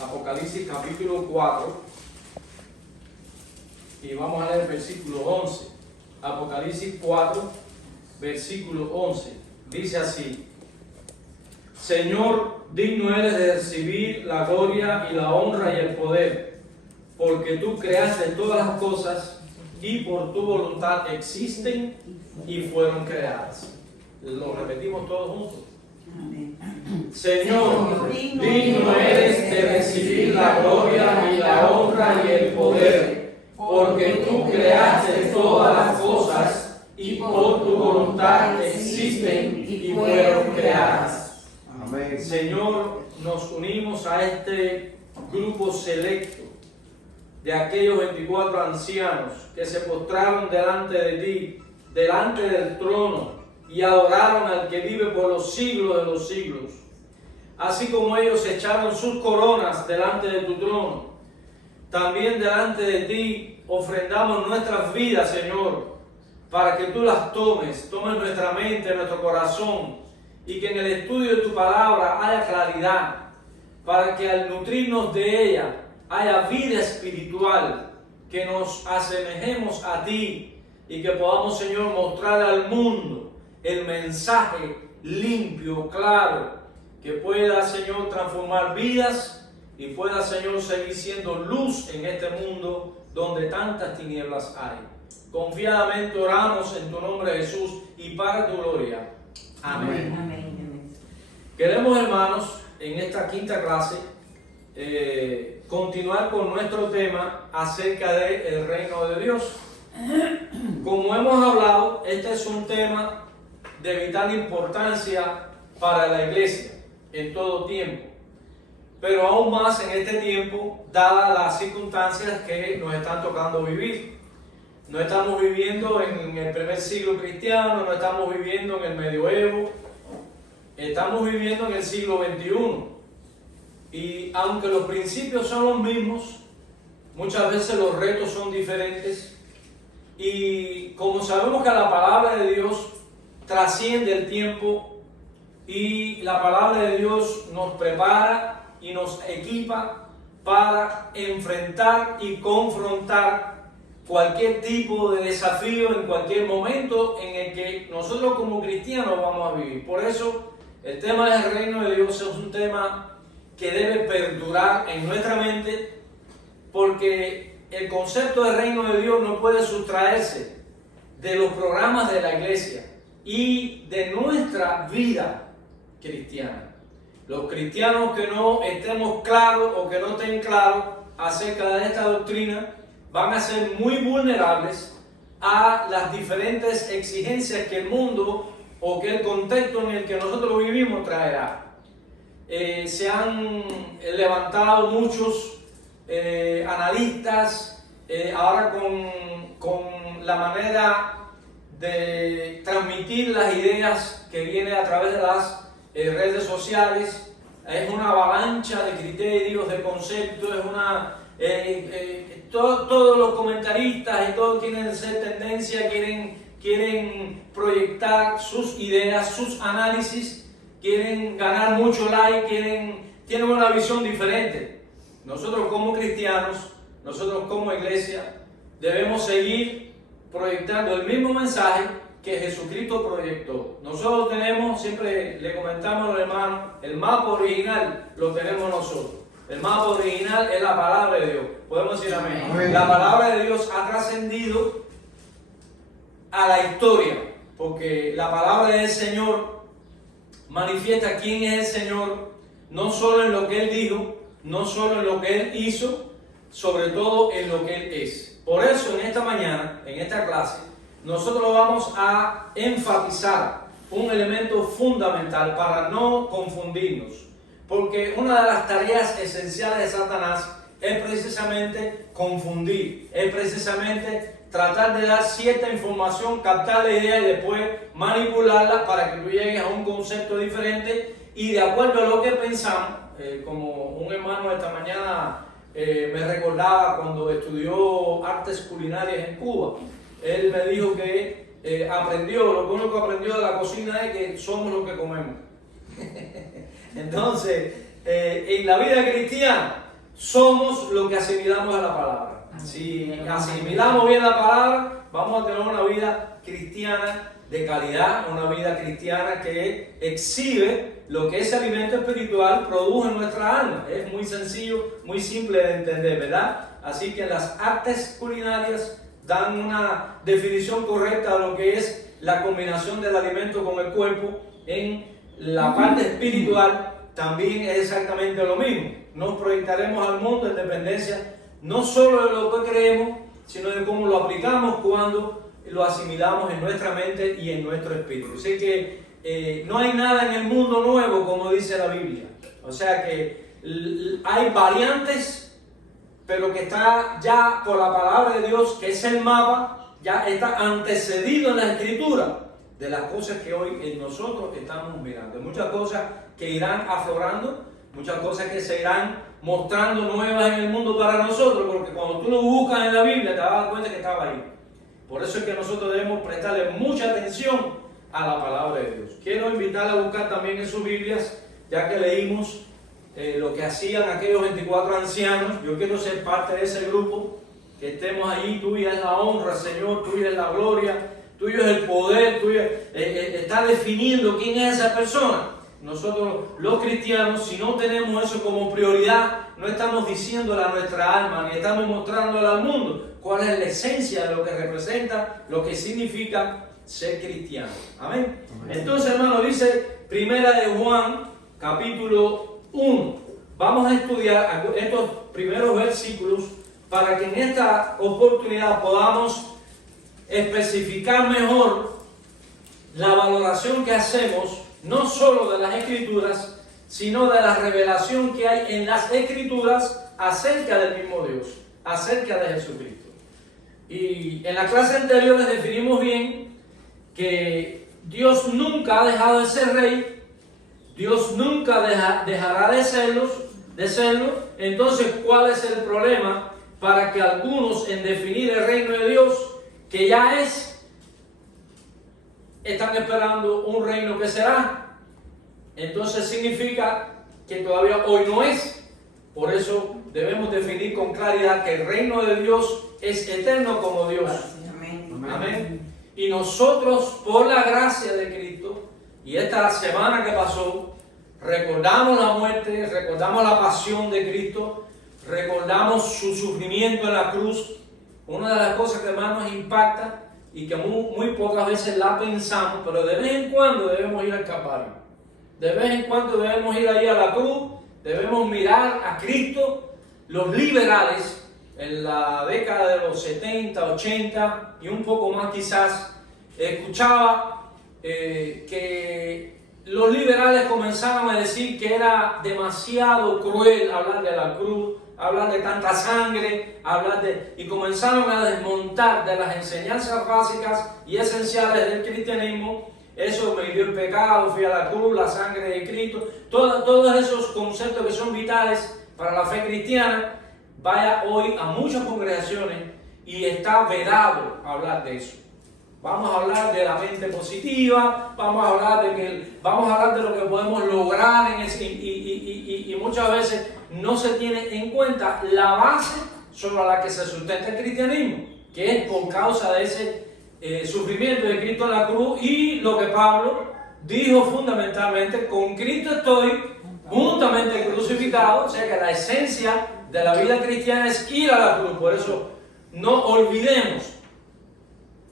Apocalipsis capítulo 4, y vamos a leer el versículo 11. Apocalipsis 4, versículo 11. Dice así: Señor, digno eres de recibir la gloria y la honra y el poder, porque tú creaste todas las cosas y por tu voluntad existen y fueron creadas. Lo repetimos todos juntos. Señor, digno eres de recibir la gloria y la honra y el poder, porque tú creaste todas las cosas y por tu voluntad existen y fueron creadas. Amén. Señor, nos unimos a este grupo selecto de aquellos 24 ancianos que se postraron delante de ti, delante del trono, y adoraron al que vive por los siglos de los siglos. Así como ellos echaron sus coronas delante de tu trono, también delante de ti ofrendamos nuestras vidas, Señor, para que tú las tomes nuestra mente, nuestro corazón, y que en el estudio de tu palabra haya claridad, para que al nutrirnos de ella haya vida espiritual, que nos asemejemos a ti y que podamos, Señor, mostrar al mundo el mensaje limpio, claro, que pueda, Señor, transformar vidas y pueda, Señor, seguir siendo luz en este mundo donde tantas tinieblas hay. Confiadamente oramos en tu nombre, Jesús, y para tu gloria. Amén. Amén. Queremos, hermanos, en esta quinta clase, continuar con nuestro tema acerca del reino de Dios. Como hemos hablado, este es un tema de vital importancia para la iglesia en todo tiempo, pero aún más en este tiempo, dadas las circunstancias que nos están tocando vivir. No estamos viviendo en el primer siglo cristiano, no estamos viviendo en el medioevo, estamos viviendo en el siglo XXI. Y aunque los principios son los mismos, muchas veces los retos son diferentes. Y como sabemos que la palabra de Dios trasciende el tiempo y la palabra de Dios nos prepara y nos equipa para enfrentar y confrontar cualquier tipo de desafío en cualquier momento en el que nosotros como cristianos vamos a vivir. Por eso el tema del reino de Dios es un tema que debe perdurar en nuestra mente, porque el concepto del reino de Dios no puede sustraerse de los programas de la iglesia y de nuestra vida cristiana. Los cristianos que no estemos claros o que no estén claros acerca de esta doctrina van a ser muy vulnerables a las diferentes exigencias que el mundo o que el contexto en el que nosotros vivimos traerá. Se han levantado muchos analistas ahora con la manera de transmitir las ideas que viene a través de las redes sociales. Es una avalancha de criterios, de conceptos, es una todos los comentaristas y todos quieren ser tendencia, quieren proyectar sus ideas, sus análisis, quieren ganar mucho like, tienen una visión diferente. Nosotros como cristianos, nosotros como iglesia, debemos seguir proyectando el mismo mensaje que Jesucristo proyectó. Nosotros tenemos, siempre le comentamos a los hermanos, el mapa original lo tenemos nosotros. El mapa original es la palabra de Dios. Podemos decir amén. Amén. La palabra de Dios ha trascendido a la historia, porque la palabra del Señor manifiesta quién es el Señor, no solo en lo que Él dijo, no solo en lo que Él hizo, sobre todo en lo que Él es. Por eso en esta mañana, en esta clase, nosotros vamos a enfatizar un elemento fundamental para no confundirnos, porque una de las tareas esenciales de Satanás es precisamente confundir, es precisamente tratar de dar cierta información, captar la idea y después manipularla para que tú llegues a un concepto diferente y de acuerdo a lo que pensamos, como un hermano esta mañana me recordaba cuando estudió artes culinarias en Cuba. Él me dijo que lo único que aprendió de la cocina es que somos lo que comemos. Entonces, en la vida cristiana, somos lo que asimilamos a la palabra. Si asimilamos bien la palabra, vamos a tener una vida cristiana de calidad, una vida cristiana que exhibe lo que ese alimento espiritual produce en nuestra alma. Es muy sencillo, muy simple de entender, ¿verdad? Así que las artes culinarias dan una definición correcta de lo que es la combinación del alimento con el cuerpo. En la parte espiritual también es exactamente lo mismo. Nos proyectaremos al mundo en dependencia no solo de lo que creemos, sino de cómo lo aplicamos cuando lo asimilamos en nuestra mente y en nuestro espíritu. Así que no hay nada en el mundo nuevo, como dice la Biblia. O sea que hay variantes, pero que está ya por la palabra de Dios, que es el mapa, ya está antecedido en la Escritura de las cosas que hoy en nosotros estamos mirando. Hay muchas cosas que irán aflorando, muchas cosas que se irán mostrando nuevas en el mundo para nosotros, porque cuando tú lo buscas en la Biblia te vas a dar cuenta que estaba ahí. Por eso es que nosotros debemos prestarle mucha atención a la palabra de Dios. Quiero invitarle a buscar también en sus Biblias, ya que leímos lo que hacían aquellos 24 ancianos. Yo quiero ser parte de ese grupo, que estemos allí. Tuya es la honra, Señor, tuya es la gloria, tuyo es el poder, tuyo está definiendo quién es esa persona. Nosotros los cristianos, si no tenemos eso como prioridad, no estamos diciéndole a nuestra alma, ni estamos mostrándole al mundo cuál es la esencia de lo que representa, lo que significa ser cristiano. Amén. Entonces, hermano, dice Primera de Juan, capítulo 1. Vamos a estudiar estos primeros versículos para que en esta oportunidad podamos especificar mejor la valoración que hacemos no solo de las Escrituras, sino de la revelación que hay en las Escrituras acerca del mismo Dios, acerca de Jesucristo. Y en la clase anterior les definimos bien que Dios nunca ha dejado de ser rey, Dios nunca dejará de serlo. Entonces, ¿cuál es el problema para que algunos en definir el reino de Dios, que ya es, están esperando un reino que será? Entonces significa que todavía hoy no es. Por eso debemos definir con claridad que el reino de Dios es eterno como Dios. Amén. Y nosotros, por la gracia de Cristo, y esta semana que pasó, recordamos la muerte, recordamos la pasión de Cristo, recordamos su sufrimiento en la cruz. Una de las cosas que más nos impacta y que muy pocas veces la pensamos, pero de vez en cuando debemos ir al Calvario. De vez en cuando debemos ir ahí a la cruz, debemos mirar a Cristo. Los liberales, en la década de los 70, 80 y un poco más quizás, escuchaba que los liberales comenzaron a decir que era demasiado cruel hablar de la cruz, hablar de tanta sangre, y comenzaron a desmontar de las enseñanzas básicas y esenciales del cristianismo. Eso me dio el pecado, fui a la cruz, la sangre de Cristo, todos esos conceptos que son vitales para la fe cristiana. Vaya hoy a muchas congregaciones y está vedado hablar de eso. Vamos a hablar de la mente positiva, vamos a hablar de lo que podemos lograr y muchas veces no se tiene en cuenta la base sobre la que se sustenta el cristianismo, que es por causa de ese sufrimiento de Cristo en la cruz, y lo que Pablo dijo fundamentalmente: con Cristo estoy juntamente crucificado. O sea que la esencia de la vida cristiana es ir a la cruz. Por eso no olvidemos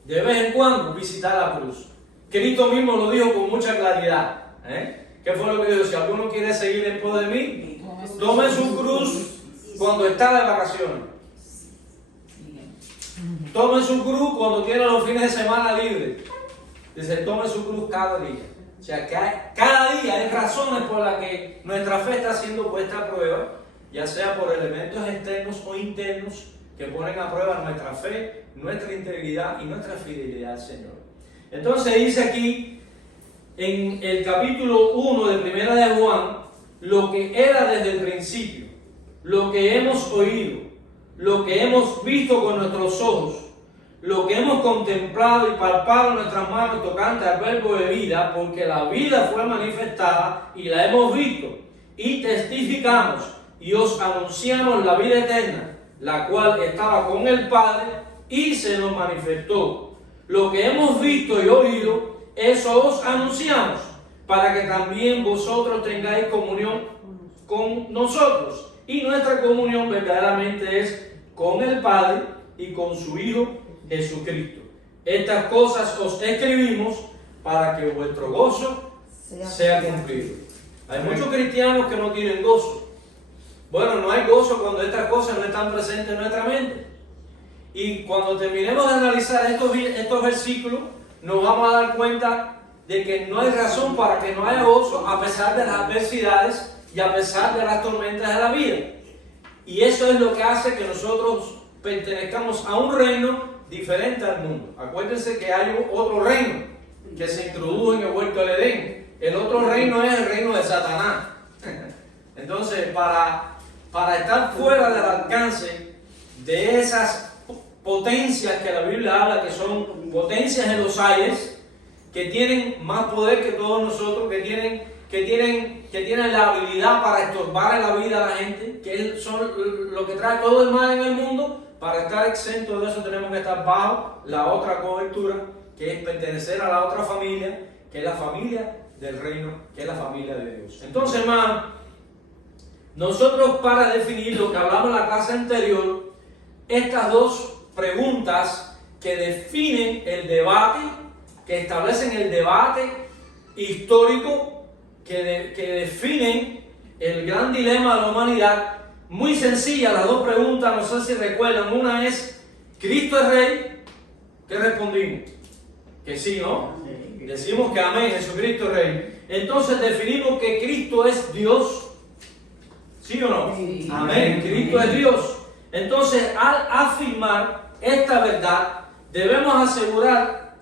de vez en cuando visitar la cruz. Cristo mismo lo dijo con mucha claridad. ¿Qué fue lo que dijo? Si alguno quiere seguir en pos de mí, tome su cruz cuando está de vacaciones. Tome su cruz cuando tiene los fines de semana libres. Dice, tome su cruz cada día. O sea, que cada día hay razones por las que nuestra fe está siendo puesta a prueba, ya sea por elementos externos o internos que ponen a prueba nuestra fe, nuestra integridad y nuestra fidelidad al Señor. Entonces dice aquí, en el capítulo 1 de Primera de Juan, lo que era desde el principio, lo que hemos oído, lo que hemos visto con nuestros ojos, lo que hemos contemplado y palpado en nuestras manos tocante al verbo de vida, porque la vida fue manifestada y la hemos visto y testificamos y os anunciamos la vida eterna, la cual estaba con el Padre y se nos manifestó. Lo que hemos visto y oído, eso os anunciamos, para que también vosotros tengáis comunión con nosotros. Y nuestra comunión verdaderamente es con el Padre y con su Hijo Jesucristo. Estas cosas os escribimos para que vuestro gozo sea cumplido. Hay muchos cristianos que no tienen gozo. Bueno, no hay gozo cuando estas cosas no están presentes en nuestra mente. Y cuando terminemos de analizar estos versículos, nos vamos a dar cuenta de que no hay razón para que no haya gozo a pesar de las adversidades y a pesar de las tormentas de la vida. Y eso es lo que hace que nosotros pertenezcamos a un reino diferente al mundo. Acuérdense que hay otro reino que se introdujo en el huerto del Edén. El otro reino es el reino de Satanás. Entonces, para estar fuera del alcance de esas potencias que la Biblia habla, que son potencias en los aires, que tienen más poder que todos nosotros, que tienen la habilidad para estorbar en la vida a la gente, que son lo que trae todo el mal en el mundo. Para estar exento de eso tenemos que estar bajo la otra cobertura, que es pertenecer a la otra familia, que es la familia del reino, que es la familia de Dios. Entonces, hermano, nosotros, para definir lo que hablamos en la clase anterior, estas dos preguntas que definen el debate, que establecen el debate histórico, que definen el gran dilema de la humanidad. Muy sencilla las dos preguntas, no sé si recuerdan. Una es, ¿Cristo es Rey? ¿Qué respondimos? Que sí, ¿no? Decimos que amén, Jesucristo es Rey. Entonces definimos que Cristo es Dios. ¿Sí o no? Sí. Amén, Cristo es Dios. Entonces, al afirmar esta verdad, debemos asegurar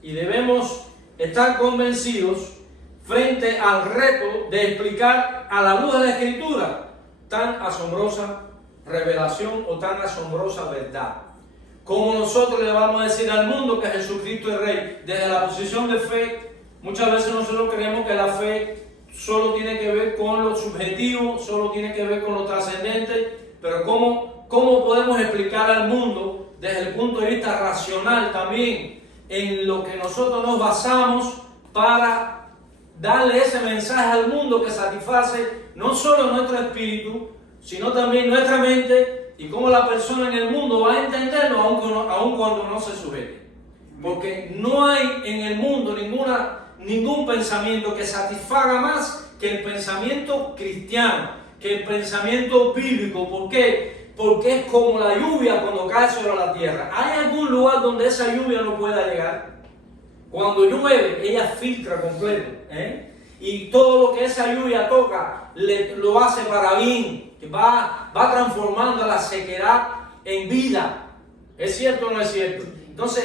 y debemos estar convencidos frente al reto de explicar a la luz de la Escritura tan asombrosa revelación o tan asombrosa verdad. Como nosotros le vamos a decir al mundo que Jesucristo es Rey, desde la posición de fe, muchas veces nosotros creemos que la fe solo tiene que ver con lo subjetivo, solo tiene que ver con lo trascendente, pero ¿cómo podemos explicar al mundo desde el punto de vista racional también en lo que nosotros nos basamos para darle ese mensaje al mundo que satisface no solo nuestro espíritu, sino también nuestra mente, y cómo la persona en el mundo va a entenderlo aun cuando no se sujete? Porque no hay en el mundo ningún pensamiento que satisfaga más que el pensamiento cristiano, que el pensamiento bíblico. ¿Por qué? Porque es como la lluvia cuando cae sobre la tierra. ¿Hay algún lugar donde esa lluvia no pueda llegar? Cuando llueve, ella filtra completo, y todo lo que esa lluvia toca lo hace para bien, que va transformando la sequedad en vida. ¿Es cierto o no es cierto? Entonces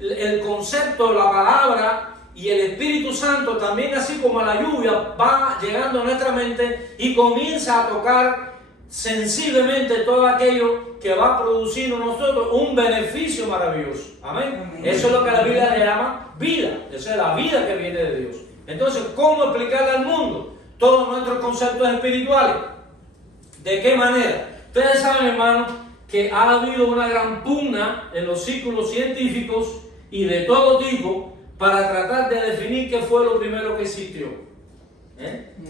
el concepto de la palabra y el Espíritu Santo también, así como la lluvia, va llegando a nuestra mente y comienza a tocar sensiblemente todo aquello que va produciendo en nosotros un beneficio maravilloso. Amén. Amén. Eso es lo que la Biblia le llama vida. Esa es la vida que viene de Dios. Entonces, ¿cómo explicarle al mundo todos nuestros conceptos espirituales? ¿De qué manera? Ustedes saben, hermanos, que ha habido una gran pugna en los círculos científicos y de todo tipo para tratar de definir qué fue lo primero que existió.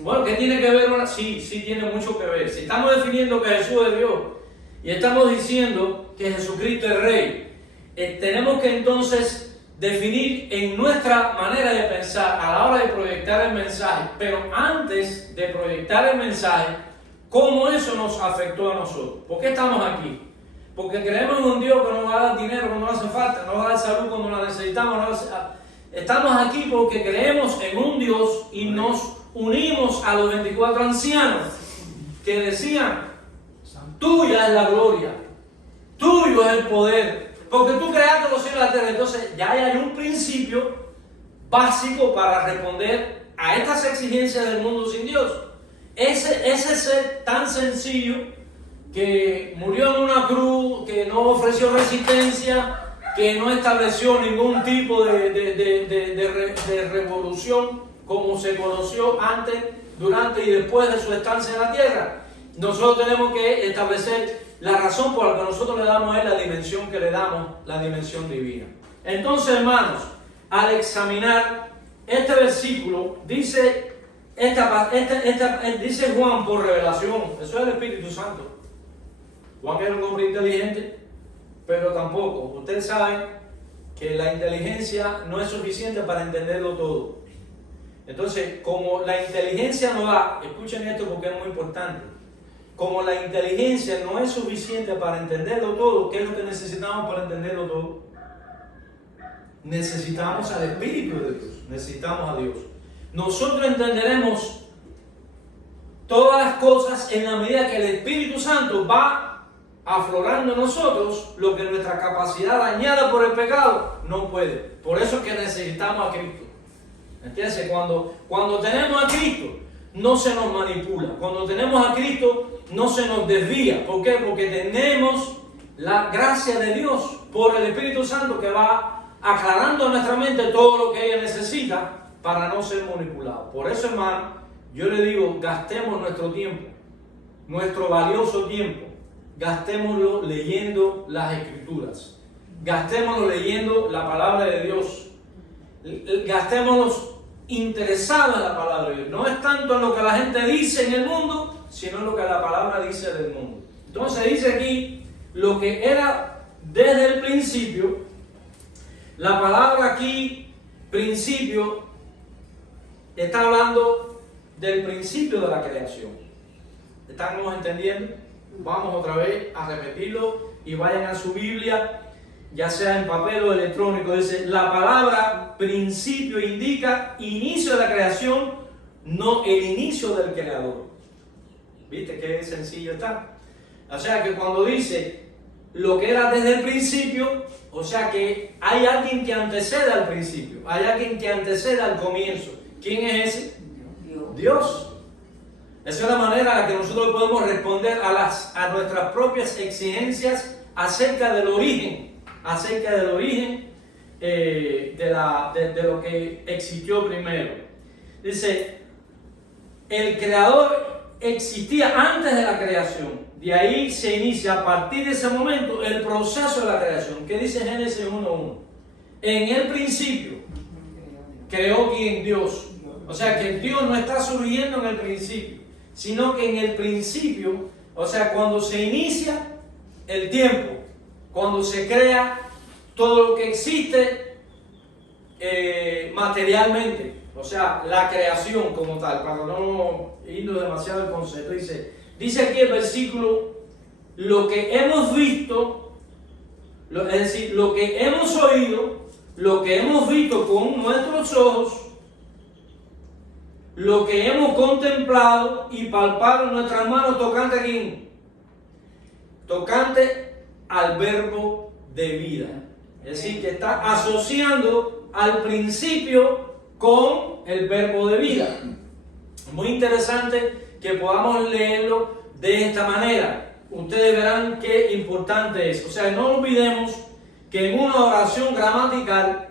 Bueno, ¿qué tiene que ver? Sí tiene mucho que ver. Si estamos definiendo que Jesús es Dios y estamos diciendo que Jesucristo es Rey, tenemos que entonces definir en nuestra manera de pensar a la hora de proyectar el mensaje, pero antes de proyectar el mensaje, cómo eso nos afectó a nosotros. ¿Por qué estamos aquí? Porque creemos en un Dios que nos va a dar dinero cuando nos hace falta, nos va a dar salud cuando la necesitamos. Estamos aquí porque creemos en un Dios y nos unimos a los 24 ancianos que decían: tuya es la gloria, tuyo es el poder, porque tú creaste los cielos y la tierra. Entonces ya hay un principio básico para responder a estas exigencias del mundo sin Dios. Ese ser tan sencillo que murió en una cruz, que no ofreció resistencia, que no estableció ningún tipo de revolución como se conoció antes, durante y después de su estancia en la tierra. nosotros tenemos que establecer la razón por la que nosotros le damos a él la dimensión que le damos, la dimensión divina. Entonces, hermanos, al examinar este versículo, dice Juan por revelación, eso es el Espíritu Santo. Juan era un hombre inteligente, pero tampoco. Ustedes saben que la inteligencia no es suficiente para entenderlo todo. Entonces, como la inteligencia no da, escuchen esto porque es muy importante, como la inteligencia no es suficiente para entenderlo todo, ¿qué es lo que necesitamos para entenderlo todo? Necesitamos al Espíritu de Dios, necesitamos a Dios. Nosotros entenderemos todas las cosas en la medida que el Espíritu Santo va aflorando en nosotros lo que nuestra capacidad dañada por el pecado no puede. Por eso es que necesitamos a Cristo. ¿Entiendes? Cuando tenemos a Cristo, no se nos manipula. Cuando tenemos a Cristo, no se nos desvía. ¿Por qué? Porque tenemos la gracia de Dios por el Espíritu Santo que va aclarando en nuestra mente todo lo que ella necesita para no ser manipulado. Por eso, hermano, yo le digo, gastemos nuestro tiempo, nuestro valioso tiempo, gastémoslo leyendo las Escrituras, gastémoslo leyendo la palabra de Dios, gastémoslo interesados en la palabra de Dios. No es tanto en lo que la gente dice en el mundo, sino en lo que la palabra dice del mundo. Entonces dice aquí, lo que era desde el principio, la palabra aquí, principio, está hablando del principio de la creación. ¿Estamos entendiendo? Vamos otra vez a repetirlo y vayan a su Biblia, ya sea en papel o electrónico. Dice, la palabra principio indica inicio de la creación, no el inicio del creador. ¿Viste qué sencillo está? O sea que cuando dice lo que era desde el principio, o sea que hay alguien que antecede al principio, hay alguien que antecede al comienzo. ¿Quién es ese? Dios. Esa es la manera en la que nosotros podemos responder a nuestras propias exigencias acerca del origen de lo que existió primero. Dice, el creador existía antes de la creación. De ahí se inicia a partir de ese momento el proceso de la creación. ¿Qué dice Génesis 1:1? En el principio creó quien Dios. O sea que Dios no está surgiendo en el principio, sino que en el principio, o sea, cuando se inicia el tiempo, cuando se crea todo lo que existe materialmente, o sea, la creación como tal, para no irnos demasiado al concepto, dice aquí el versículo, lo que hemos visto, es decir, lo que hemos oído, lo que hemos visto con nuestros ojos, lo que hemos contemplado y palpado en nuestras manos tocante a quién? Tocante al verbo de vida. Es decir, que está asociando al principio con el verbo de vida. Muy interesante que podamos leerlo de esta manera. Ustedes verán qué importante es. O sea, no olvidemos que en una oración gramatical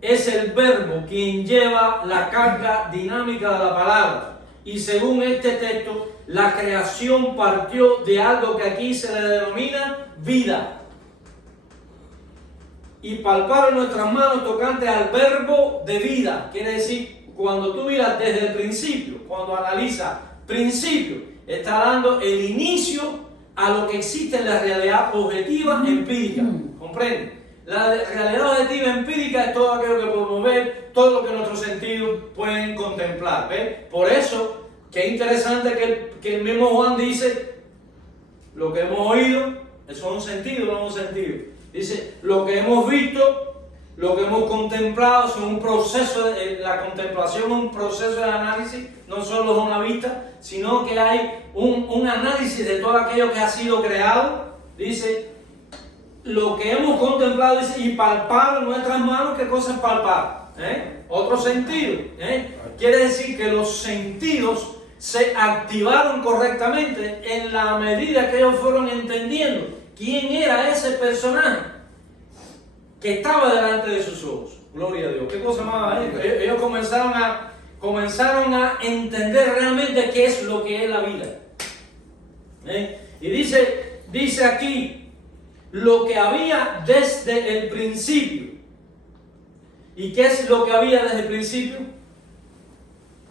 es el verbo quien lleva la carga dinámica de la palabra. Y según este texto, la creación partió de algo que aquí se le denomina vida. Y palparon nuestras manos tocante al verbo de vida. Quiere decir, cuando tú miras desde el principio, cuando analizas principio, está dando el inicio a lo que existe en la realidad objetiva empírica. ¿Comprende? La realidad objetiva empírica es todo aquello que podemos ver, todo lo que nuestros sentidos pueden contemplar. ¿Ves? Por eso, que es interesante que el mismo Juan dice, lo que hemos oído, eso es un sentido, no es un sentido. Dice, lo que hemos visto, lo que hemos contemplado, es un proceso, la contemplación es un proceso de análisis, no solo es una vista, sino que hay un análisis de todo aquello que ha sido creado. Dice, lo que hemos contemplado, dice, y palpar en nuestras manos. ¿Qué cosa es palpar? Otro sentido. Quiere decir que los sentidos se activaron correctamente en la medida que ellos fueron entendiendo quién era ese personaje que estaba delante de sus ojos. Gloria a Dios. ¿Qué cosa más? Ellos comenzaron a entender realmente qué es lo que es la vida. Y dice aquí, lo que había desde el principio. ¿Y qué es lo que había desde el principio?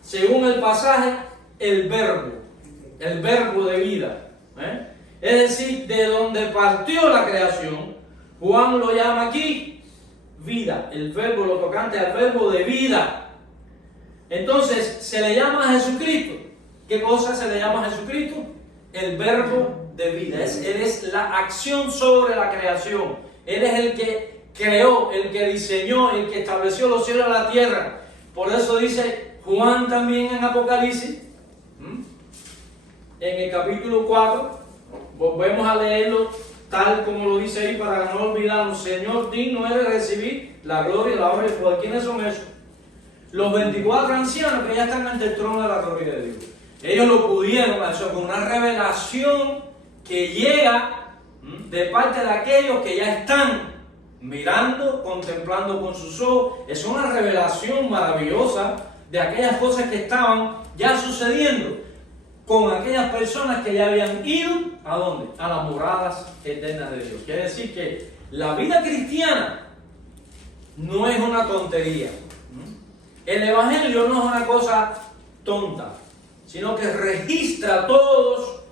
Según el pasaje, el verbo de vida. Es decir, de donde partió la creación, Juan lo llama aquí vida, el verbo, lo tocante al verbo de vida. Entonces, se le llama a Jesucristo. ¿Qué cosa se le llama a Jesucristo? El verbo de vida. Él es la acción sobre la creación. Él es el que creó, el que diseñó, el que estableció los cielos y la tierra. Por eso dice Juan también en Apocalipsis, en el capítulo 4, volvemos a leerlo tal como lo dice ahí para no olvidarnos. Señor, digno es de recibir la gloria y la honra y el poder. ¿Quiénes son esos? Los 24 ancianos que ya están ante el trono de la gloria de Dios. Ellos lo pudieron hacer con una revelación que llega de parte de aquellos que ya están mirando, contemplando con sus ojos. Es una revelación maravillosa de aquellas cosas que estaban ya sucediendo con aquellas personas que ya habían ido, ¿a dónde? A las moradas eternas de Dios. Quiere decir que la vida cristiana no es una tontería. El Evangelio no es una cosa tonta, sino que registra todos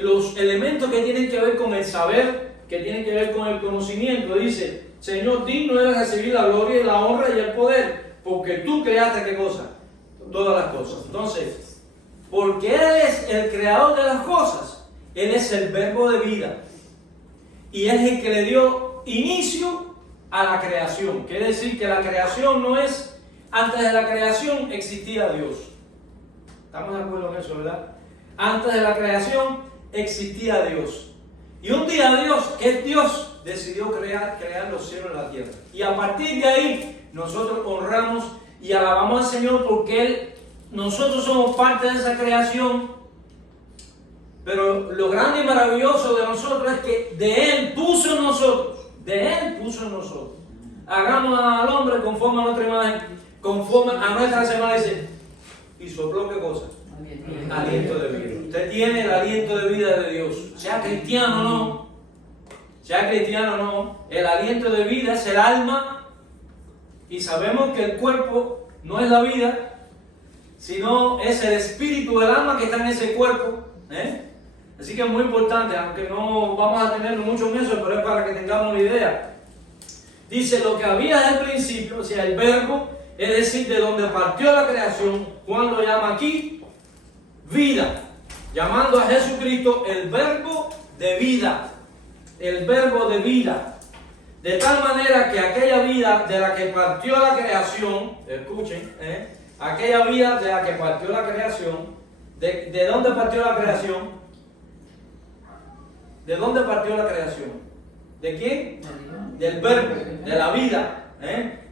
los elementos que tienen que ver con el saber, que tienen que ver con el conocimiento. Dice, Señor, digno eres recibir la gloria y la honra y el poder, porque tú creaste, ¿qué cosa? Todas las cosas. Entonces, porque Él es el creador de las cosas, Él es el verbo de vida. Y es el que le dio inicio a la creación. Quiere decir que la creación no es, antes de la creación existía Dios. ¿Estamos de acuerdo en eso, verdad? Antes de la creación existía Dios. Y un día Dios, que es Dios, decidió crear los cielos y la tierra. Y a partir de ahí, nosotros honramos y alabamos al Señor porque nosotros somos parte de esa creación. Pero lo grande y maravilloso de nosotros es que de Él puso en nosotros. Hagamos al hombre conforme a nuestra imagen, conforme a nuestra semana, dice. Y sopló, ¿qué cosa? Aliento de vida. Usted tiene el aliento de vida de Dios. Sea cristiano o no, el aliento de vida es el alma. Y sabemos que el cuerpo no es la vida, sino es el espíritu del alma que está en ese cuerpo. Así que es muy importante, aunque no vamos a tener mucho en eso, pero es para que tengamos una idea. Dice, lo que había desde el principio, o sea, el verbo, es decir, de donde partió la creación. Juan lo llama aquí vida, llamando a Jesucristo el verbo de vida. El verbo de vida. De tal manera que aquella vida de la que partió la creación, escuchen, aquella vida de la que partió la creación, ¿de dónde partió la creación? ¿De dónde partió la creación? ¿De quién? Del verbo, de la vida.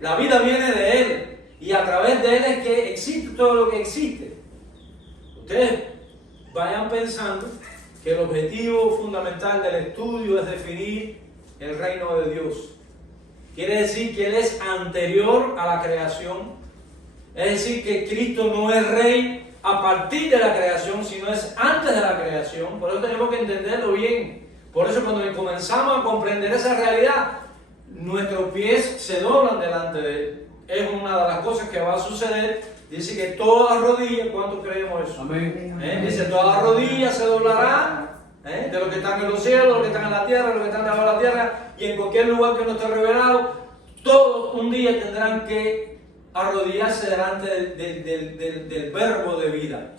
La vida viene de Él. Y a través de Él es que existe todo lo que existe. Ustedes vayan pensando que el objetivo fundamental del estudio es definir el reino de Dios. Quiere decir que Él es anterior a la creación. Es decir, que Cristo no es rey a partir de la creación, sino es antes de la creación. Por eso tenemos que entenderlo bien. Por eso cuando comenzamos a comprender esa realidad, nuestros pies se doblan delante de Él. Es una de las cosas que va a suceder. Dice que todas las rodillas, ¿cuántos creemos eso? Amén. Dice, todas las rodillas se doblarán, de los que están en los cielos, de los que están en la tierra, de los que están debajo de la tierra, y en cualquier lugar que no esté revelado, todos un día tendrán que arrodillarse delante del verbo de vida.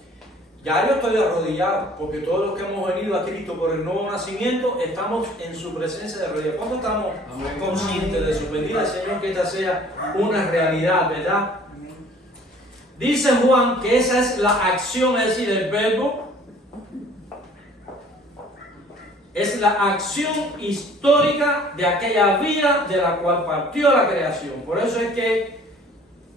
Ya yo estoy arrodillado, porque todos los que hemos venido a Cristo por el nuevo nacimiento, estamos en su presencia de rodillas. ¿Cuándo estamos conscientes de eso? Bendiga Señor que esta sea una realidad, ¿verdad? Dice Juan que esa es la acción, es decir, el verbo es la acción histórica de aquella vida de la cual partió la creación. Por eso es que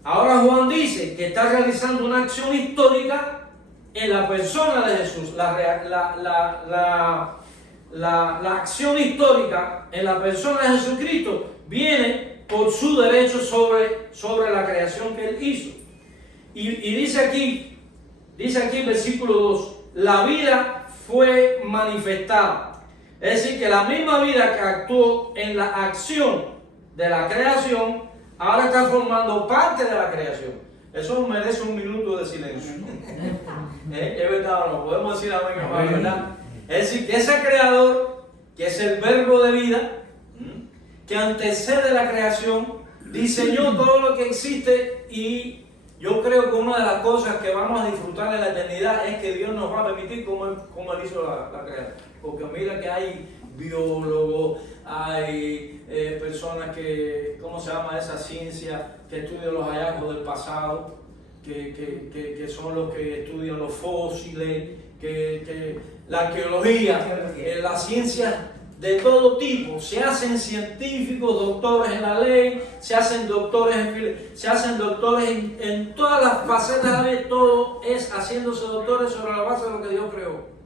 ahora Juan dice que está realizando una acción histórica en la persona de Jesús. La acción histórica en la persona de Jesucristo viene por su derecho sobre la creación que Él hizo. Y dice aquí el versículo 2, la vida fue manifestada. Es decir, que la misma vida que actuó en la acción de la creación, ahora está formando parte de la creación. Eso merece un minuto de silencio. Es verdad, no podemos decir amén, hermano, ¿verdad? Es decir, que ese creador, que es el verbo de vida, que antecede la creación, diseñó todo lo que existe, y yo creo que una de las cosas que vamos a disfrutar en la eternidad es que Dios nos va a permitir como Él hizo la creación. Porque mira que hay biólogos, hay personas que, ¿cómo se llama esa ciencia? Que estudian los hallazgos del pasado, que son los que estudian los fósiles, que la arqueología, las ciencias de todo tipo. Se hacen científicos, doctores en la ley, se hacen doctores en todas las facetas de todo, es haciéndose doctores sobre la base de lo que Dios creó.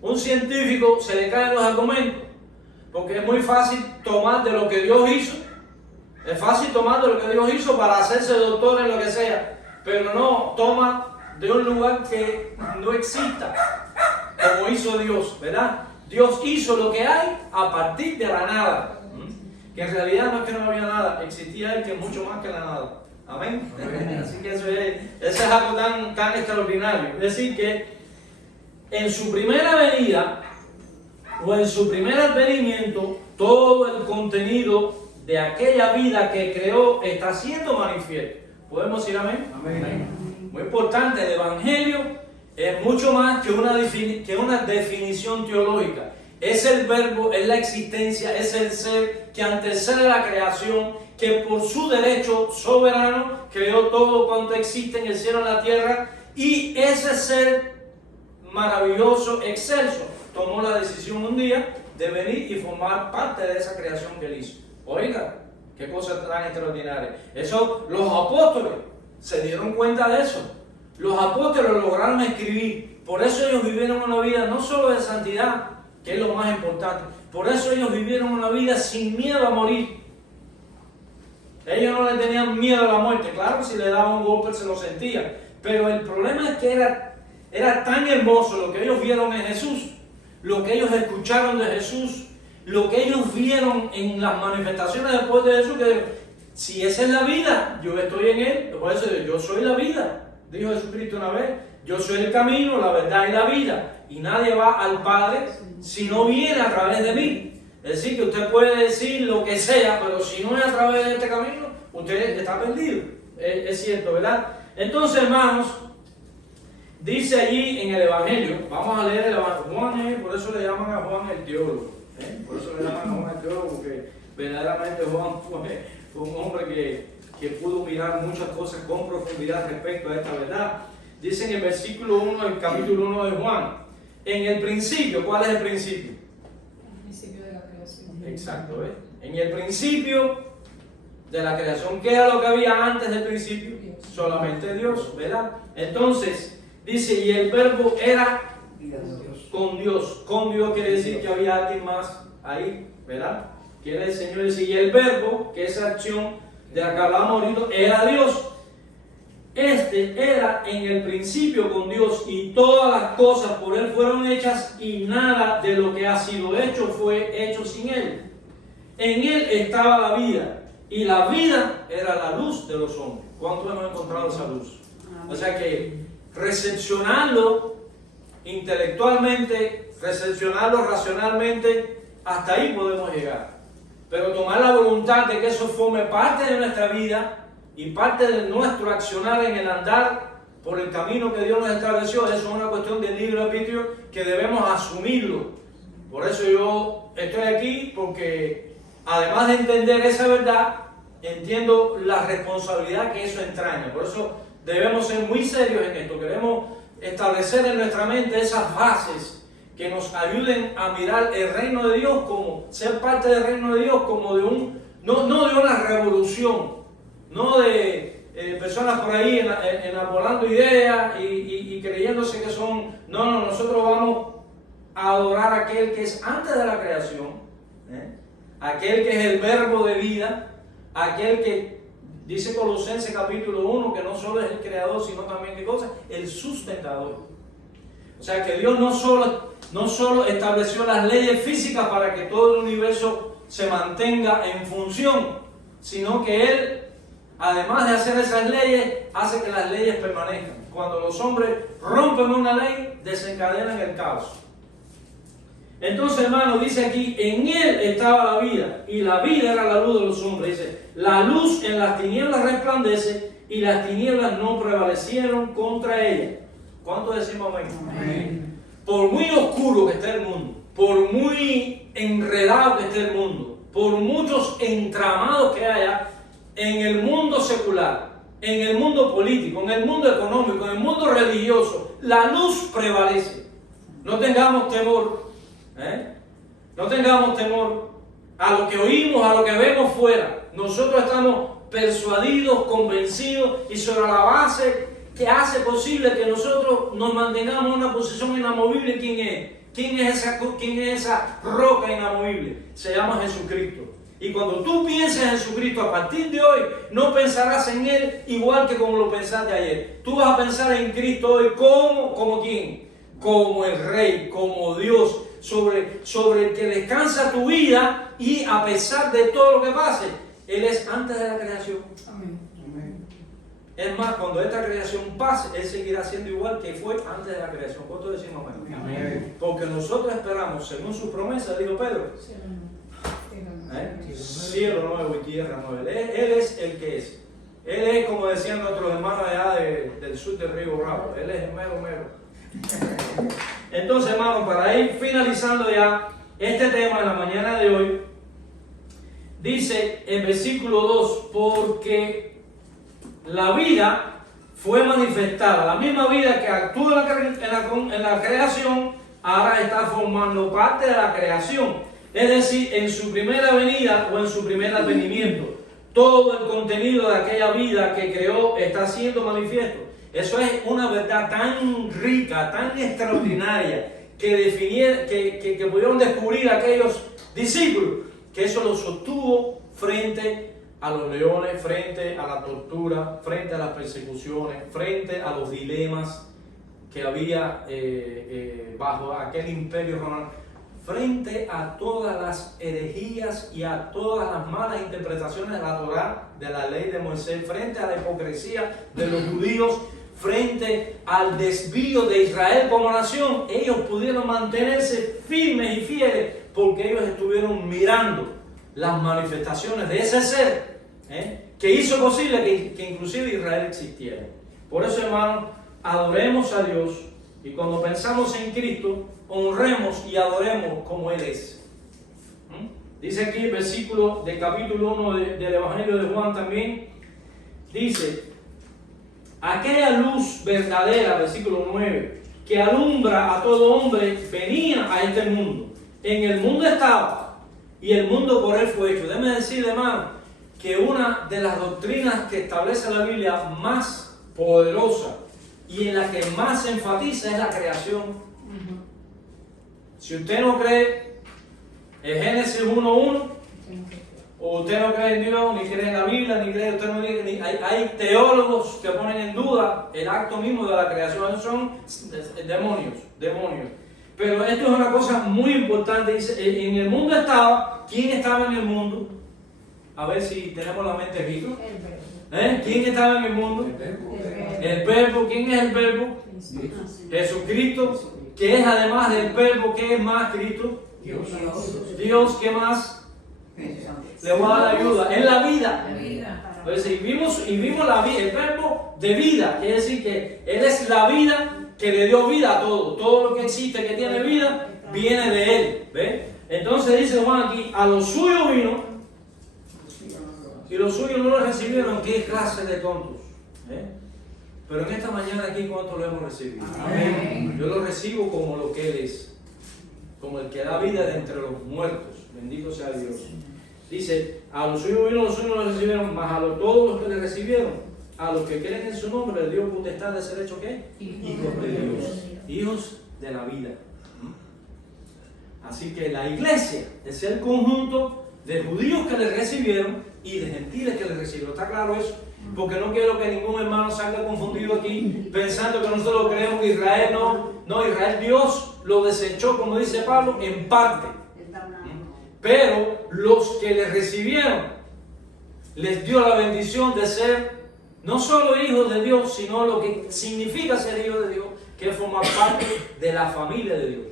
Un científico se le caen los argumentos, porque es muy fácil tomar de lo que Dios hizo. Es fácil tomar de lo que Dios hizo para hacerse doctor en lo que sea, pero no toma de un lugar que no exista, como hizo Dios, ¿verdad? Dios hizo lo que hay a partir de la nada, que en realidad no es que no había nada, existía Él, que es mucho más que la nada. Amén. Así que eso es algo tan extraordinario. Es decir, que en su primera venida o en su primer advenimiento, todo el contenido de aquella vida que creó está siendo manifiesto. ¿Podemos decir amén? Amén. Muy importante, el Evangelio es mucho más que una definición teológica. Es el verbo, es la existencia, es el ser que antecede la creación, que por su derecho soberano creó todo cuanto existe en el cielo y en la tierra, y ese ser maravilloso, excelso, tomó la decisión un día de venir y formar parte de esa creación que Él hizo. Oiga, qué cosa tan extraordinaria. Eso, los apóstoles se dieron cuenta de eso. Los apóstoles lograron escribir. Por eso ellos vivieron una vida no solo de santidad, que es lo más importante. Por eso ellos vivieron una vida sin miedo a morir. Ellos no le tenían miedo a la muerte. Claro, si le daban un golpe se lo sentían. Pero el problema es que era tan hermoso lo que ellos vieron en Jesús, lo que ellos escucharon de Jesús, lo que ellos vieron en las manifestaciones después de Jesús, que si esa es la vida, yo estoy en Él. Por eso yo soy la vida, dijo Jesucristo una vez. Yo soy el camino, la verdad y la vida, y nadie va al Padre si no viene a través de mí. Es decir, que usted puede decir lo que sea, pero si no es a través de este camino, usted está perdido. Es cierto, ¿verdad? Entonces, hermanos, dice allí en el Evangelio, vamos a leer el Evangelio. Juan, por eso le llaman a Juan el teólogo. Por eso le llaman a Juan el teólogo, porque verdaderamente Juan fue un hombre que pudo mirar muchas cosas con profundidad respecto a esta verdad. Dice en el versículo 1 del capítulo 1 de Juan, en el principio, ¿cuál es el principio? El principio de la creación. Exacto, ¿ves? En el principio de la creación, ¿qué era lo que había antes del principio? Dios. Solamente Dios, ¿verdad? Entonces, dice, y el verbo era con Dios. Con Dios quiere decir que había alguien más ahí, ¿verdad? Quiere el Señor decir, y el verbo, que esa acción de la que hablamos ahorita, era Dios. Este era en el principio con Dios, y todas las cosas por Él fueron hechas, y nada de lo que ha sido hecho fue hecho sin Él. En Él estaba la vida, y la vida era la luz de los hombres. ¿Cuánto hemos encontrado esa luz? O sea que recepcionarlo intelectualmente, recepcionarlo racionalmente, hasta ahí podemos llegar. Pero tomar la voluntad de que eso forme parte de nuestra vida y parte de nuestro accionar en el andar por el camino que Dios nos estableció, eso es una cuestión de libre arbitrio que debemos asumirlo. Por eso yo estoy aquí, porque además de entender esa verdad, entiendo la responsabilidad que eso entraña. Por eso debemos ser muy serios en esto. Queremos establecer en nuestra mente esas bases que nos ayuden a mirar el reino de Dios como ser parte del reino de Dios, como de no de una revolución, no de personas por ahí enamorando ideas y creyéndose que son. No, nosotros vamos a adorar a aquel que es antes de la creación, aquel que es el verbo de vida, aquel que dice Colosenses capítulo 1 que no solo es el creador, sino también, ¿qué cosa? El sustentador. O sea que Dios no solo estableció las leyes físicas para que todo el universo se mantenga en función, sino que Él, además de hacer esas leyes, hace que las leyes permanezcan. Cuando los hombres rompen una ley, desencadenan el caos. Entonces, hermano, dice aquí, en Él estaba la vida, y la vida era la luz de los hombres. Dice, la luz en las tinieblas resplandece, y las tinieblas no prevalecieron contra ella. ¿Cuánto decimos amén? Amén. Por muy oscuro que esté el mundo, por muy enredado que esté el mundo, por muchos entramados que haya en el mundo secular, en el mundo político, en el mundo económico, en el mundo religioso, la luz prevalece. No tengamos temor, no tengamos temor a lo que oímos, a lo que vemos fuera. Nosotros estamos persuadidos, convencidos, y sobre la base que hace posible que nosotros nos mantengamos en una posición inamovible. ¿Quién es? ¿Quién es esa roca inamovible? Se llama Jesucristo. Y cuando tú pienses en Jesucristo, a partir de hoy, no pensarás en Él igual que como lo pensaste ayer. Tú vas a pensar en Cristo hoy como ¿quién? Como el Rey, como Dios, sobre el que descansa tu vida, y a pesar de todo lo que pase, Él es antes de la creación. Amén. Es más, cuando esta creación pase, Él seguirá siendo igual que fue antes de la creación. ¿Cuánto decimos amén? Amén. Porque nosotros esperamos, según su promesa, dijo Pedro, cielo nuevo y tierra nueva. Él es el que es. Él es, como decían nuestros hermanos allá del sur del río Bravo. Él es el mero. Entonces, hermano, para ir finalizando ya este tema en la mañana de hoy, dice en versículo 2, porque la vida fue manifestada, la misma vida que actúa en la creación, ahora está formando parte de la creación. Es decir, en su primera venida o en su primer advenimiento, todo el contenido de aquella vida que creó está siendo manifiesto. Eso es una verdad tan rica, tan extraordinaria, que pudieron descubrir aquellos discípulos, que eso lo sostuvo frente a los leones, frente a la tortura, frente a las persecuciones, frente a los dilemas que había bajo aquel imperio romano, frente a todas las herejías y a todas las malas interpretaciones de la Torá, de la ley de Moisés, frente a la hipocresía de los judíos, frente al desvío de Israel como nación. Ellos pudieron mantenerse firmes y fieles porque ellos estuvieron mirando las manifestaciones de ese ser que hizo posible que inclusive Israel existiera. Por eso, hermanos, adoremos a Dios, y cuando pensamos en Cristo, honremos y adoremos como Él es. Dice aquí el versículo del capítulo 1 del Evangelio de Juan también, dice, aquella luz verdadera, versículo 9, que alumbra a todo hombre, venía a este mundo. En el mundo estaba, y el mundo por Él fue hecho. Déjeme decirle, hermano, que una de las doctrinas que establece la Biblia más poderosa y en la que más se enfatiza es la creación. Si usted no cree en Génesis 1:1, o usted no cree en Dios, ni cree en la Biblia, ni cree, usted no cree, hay teólogos que ponen en duda el acto mismo de la creación. Son demonios. Pero esto es una cosa muy importante. Dice, en el mundo estaba. ¿Quién estaba en el mundo? A ver si tenemos la mente rica. ¿Quién estaba en el mundo? El verbo. ¿Quién es el verbo? Jesucristo, que es además del verbo, ¿qué es más Cristo? Dios, ¿qué más? Le voy a dar ayuda. Es la vida. Entonces, y vimos la vida, el verbo de vida. Quiere decir que Él es la vida que le dio vida a todo. Todo lo que existe, que tiene vida, viene de Él. ¿Ve? Entonces dice Juan aquí, a los suyos vino, y los suyos no lo recibieron. ¿Qué clase de tontos? Pero en esta mañana aquí, ¿cuántos lo hemos recibido? Amén. Yo lo recibo como lo que Él es, como el que da vida de entre los muertos. Bendito sea Dios. Dice, a los suyos vino, los suyos no lo recibieron, mas a todos los que le recibieron, a los que creen en su nombre, le dio potestad de ser hecho ¿qué? Hijos de Dios. Hijos de la vida. Así que la iglesia es el conjunto de judíos que le recibieron y de gentiles que le recibieron. ¿Está claro eso? Porque no quiero que ningún hermano salga confundido aquí pensando que nosotros creemos que Israel no, Israel Dios lo desechó, como dice Pablo, en parte. Pero los que le recibieron, les dio la bendición de ser no solo hijos de Dios, sino lo que significa ser hijo de Dios, que es formar parte de la familia de Dios.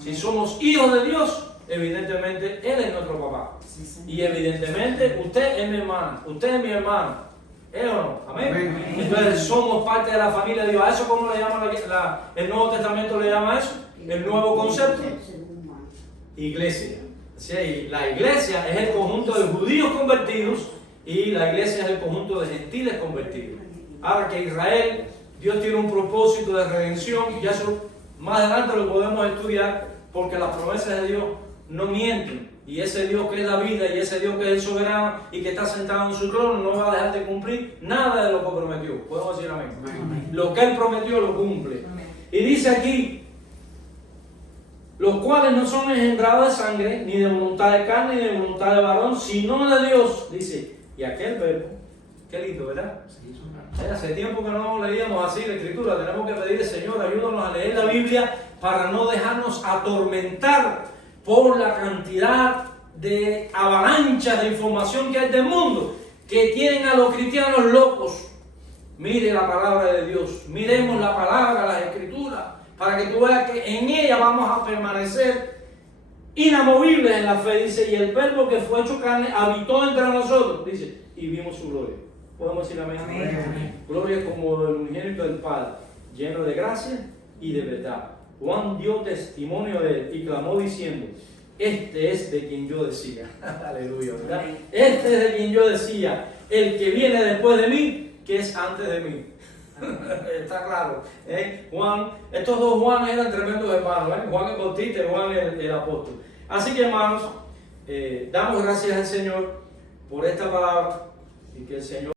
Si somos hijos de Dios, evidentemente Él es nuestro papá. Y evidentemente usted es mi hermana, usted es mi hermano. ¿Es o no? Amén. Entonces somos parte de la familia de Dios. ¿A eso cómo le llama el Nuevo Testamento? ¿Le llama eso? El nuevo concepto. Iglesia. Sí, la iglesia es el conjunto de judíos convertidos y la iglesia es el conjunto de gentiles convertidos. Ahora que Israel, Dios tiene un propósito de redención, y eso más adelante lo podemos estudiar, porque las promesas de Dios no mienten. Y ese Dios que es la vida y ese Dios que es el soberano y que está sentado en su trono no va a dejar de cumplir nada de lo que prometió. Podemos decir amén. Amén. Lo que Él prometió lo cumple. Amén. Y dice aquí, los cuales no son engendrados de sangre, ni de voluntad de carne, ni de voluntad de varón, sino de Dios. Dice, y aquel verbo, qué lindo, ¿verdad? Hace tiempo que no leíamos así la Escritura. Tenemos que pedirle, Señor, ayúdanos a leer la Biblia para no dejarnos atormentar por la cantidad de avalanchas de información que hay del mundo, que tienen a los cristianos locos. Mire la palabra de Dios, miremos la palabra, las Escrituras, para que tú veas que en ella vamos a permanecer inamovibles en la fe. Dice, y el verbo que fue hecho carne habitó entre nosotros, dice, y vimos su gloria. Podemos decir amén. Amén. Gloria como el unigénito del Padre, lleno de gracia y de verdad. Juan dio testimonio de él y clamó diciendo, este es de quien yo decía. Aleluya, ¿verdad? Este es de quien yo decía, el que viene después de mí, que es antes de mí. Está claro. Juan, estos dos Juanes eran tremendos hermanos, Juan el Bautista y Juan el apóstol. Así que, hermanos, damos gracias al Señor por esta palabra y que el Señor